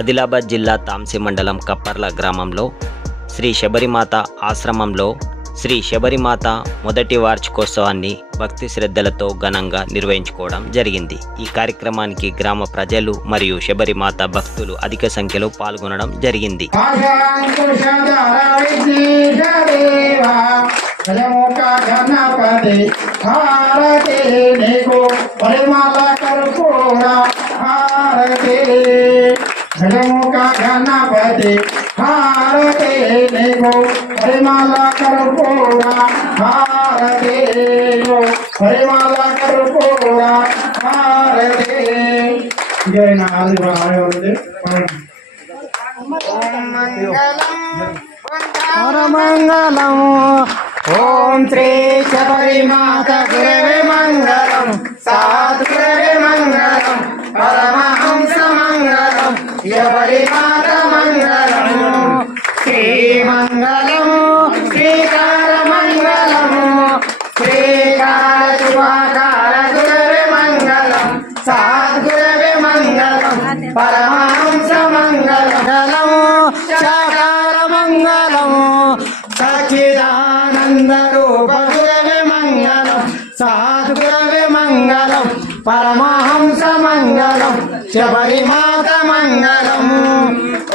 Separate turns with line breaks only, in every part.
ఆదిలాబాద్ జిల్లా తాంసి మండలం కప్పర్ల గ్రామంలో శ్రీ శబరిమాత ఆశ్రమంలో శ్రీ శబరిమాత మొదటి వార్షికోత్సవాన్ని భక్తి శ్రద్ధలతో ఘనంగా నిర్వహించుకోవడం జరిగింది. ఈ కార్యక్రమానికి గ్రామ ప్రజలు మరియు శబరిమాత భక్తులు అధిక సంఖ్యలో పాల్గొనడం జరిగింది.
గణపతి నీకు కర్పూర గణపతి హారతే నీకు పరిమళ కర్పూర హారతి పరిమళ కర్పూర హారతే జయ నాది ఉంది మంగళం ఓం శ్రీ శబరి మాత గురవే మంగళం. సాధురవే మంగళం. పరమహంస మంగళం. శబరిమాత మంగళము శ్రీ మంగళము శ్రీకార మంగళము శ్రీకార శుభాకార గురవే మంగళం సాధురవే మంగళం పరమహంస మంగళం సాకార మంగళం సచిదానంద రూప గురవే మంగళం సాధుగురవే మంగళం పరమా మంగళం శబరి మాత మంగళం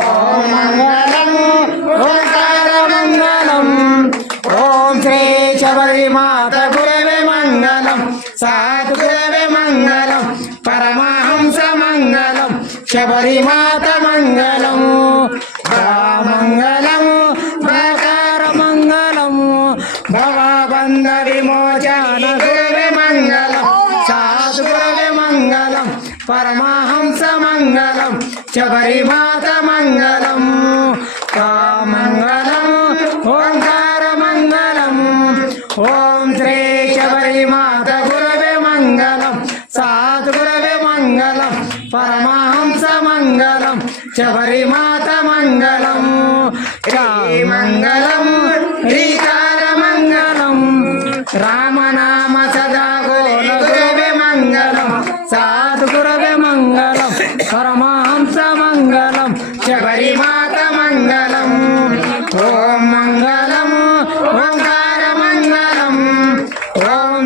ఓం మంగళం ఓంకార మంగళం ఓం శ్రీ శబరి మాత గురవే మంగళం సాధు సాధుగురవే మంగళం పరమహంస మంగళం శబరి మాత మంగళం. శబరిమాత మంగళం కామంగళ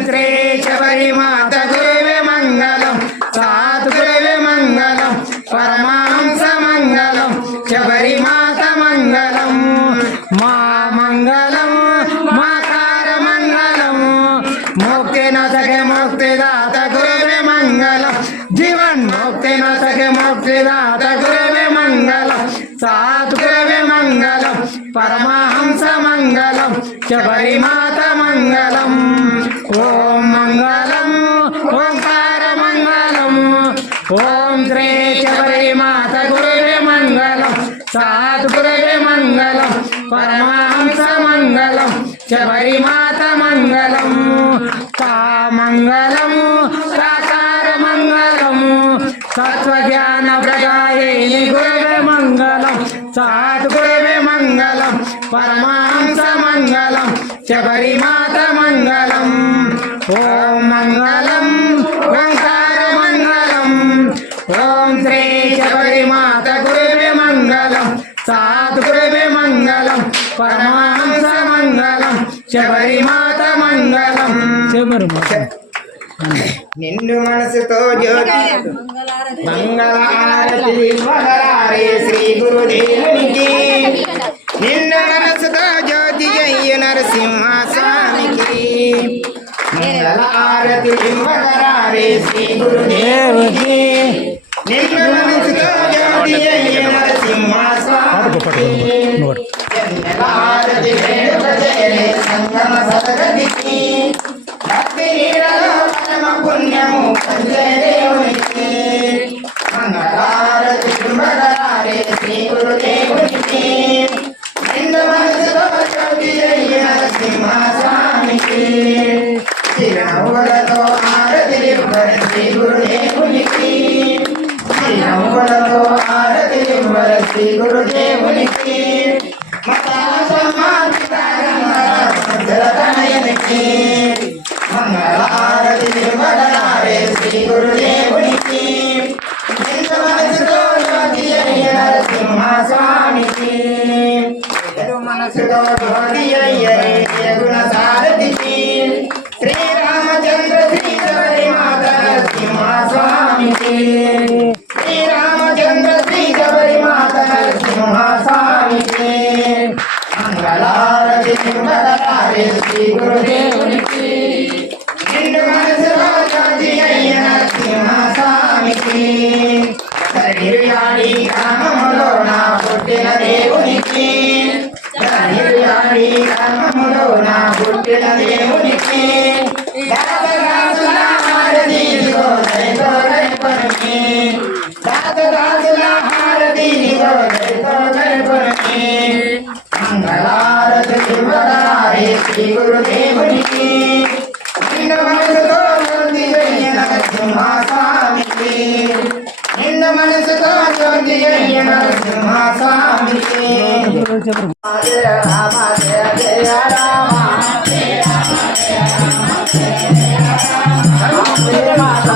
శ్రీ శబరి మాత గురువే మంగళం సాత్ గురువే మంగళం పరమహంస మంగళం శబరి మాత మంగళం మా మంగళం మాకార మంగళం ముక్తి నసకే ముక్తిదాత గురువే మంగళం జీవన్ ముక్తి నసకే ముక్తిదాత గురువే మంగళం సాత్ గురువే మంగళం పరమహంస మంగళం శబరిమాత మంగళం ఓం మంగళం ఓంకార మంగళం ఓం శ్రీ శబరిమాత గురువే మంగళం సాధు గురవే మంగళం పరమహంస మంగళం శబరిమాత మంగళం తా మంగళం. శబరిమాత మంగళం ఓం మంగళం ఓంకార మంగళం ఓం శ్రీ శబరిమాత గురవే మంగళం సాధు గురవే మంగళం పరమహంస మంగళం శబరిమాత. మంగళం నిన్ను మనసుతో జ్యోతి మంగళారతి శ్రీ గురుదేవునికి. నిన్ను నరసింహస్వామికి మంగళారతి ఇవ్వగలారే శ్రీ నిన్ను
Amen. నిర్యాడి గ్రామములో నా పుట్టిన దేవునికి. నిర్యాడి గ్రామములో నా పుట్టిన దేవునికి. దాసదాసుల హారతి జయ రామ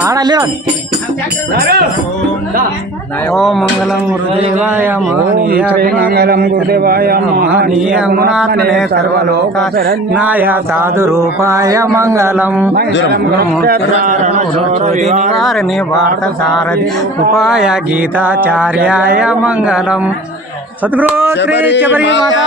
ఆడ నిలబడ ఓం మంగళం గురుదేవాయ మహనీయ
మంగళం గురుదేవాయ
మహనీయ గుణాత్మనే సర్వలోక నాయ సాధు రూపాయ మంగళం నివారణి భారత సారథి ఉపాయ గీతాచార్యాయ మంగళం సద్గురు శ్రీ శబరి మాతా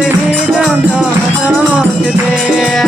I am Ram Ram Ram